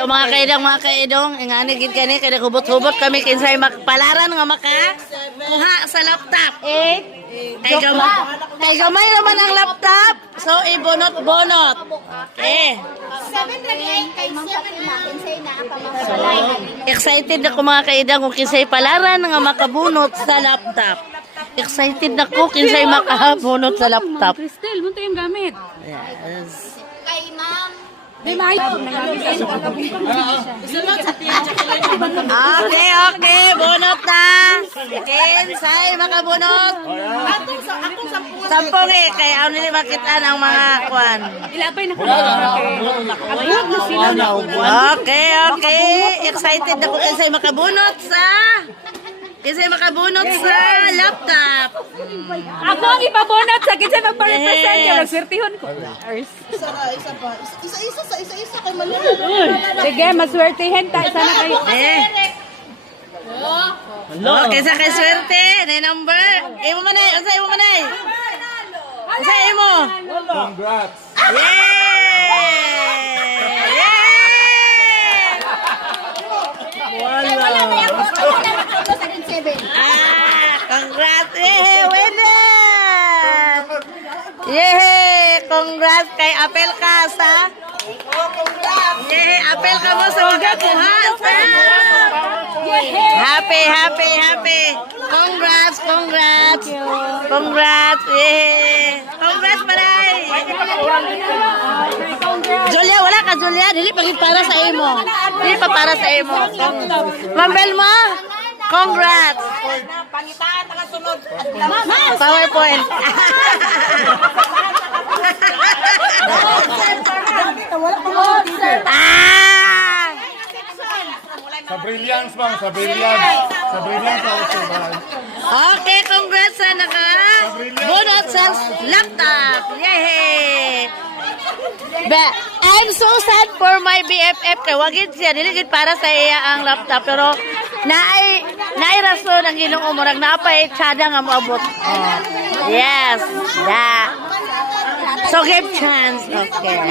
So mga kaidong, ingani gid kani kay hubot-hubot kami kinsay makpalaran nga maka kuha sa laptop. Kay gamay naman ang laptop. So ibunot-bunot. Okay. 7 kay 7 na kinsay na ang So, pamamasalay. excited ako mga kaidang kung kinsay palaran nga makabunot sa laptop. Excited ako kinsay makabunot sa laptop. Crystal, mo yung gamit. Yes. Kay ma'am. May mahit. Okay, bunot na. Kinsay makabunot. Sampung kaya ano nila makita ng mga kwan. Ilapay na Abot na sila na. Okay. Excited ako kinsay makabunot sa laptop. Ako ang ipabonat sa kinsa magpa-represent Yes. yung nagsertihon ko. Isa-isa kay Manuel. Sige, maswertihin tayo. Sana kayo. Okay, sa kay swerte. Na number. Imo manay. Imo manay. Imo. Congrats! Wala may ako sa din 7. Congrats! Winner! Congrats kay Apel ka sa Apel ka mo sa magakuha sa Happy! Congrats! Congrats, Maray! Julia, wala ka, Julia. Dili pa para sa imo. Dili pa para sa imo. Mambel mo? Congrats! PowerPoint. Sa Brilliance, ma'am. Sa Brilliance. Sa Brilliance ako sumahan. Okay, congrats sa bunot sa laptop. Yay! I'm so sad for my BFF kay wagid siya dili gid para sa iya ang laptop pero naay rason ang Ginoo mo naapay tsada nga moabot. Yes. So give chance. Okay.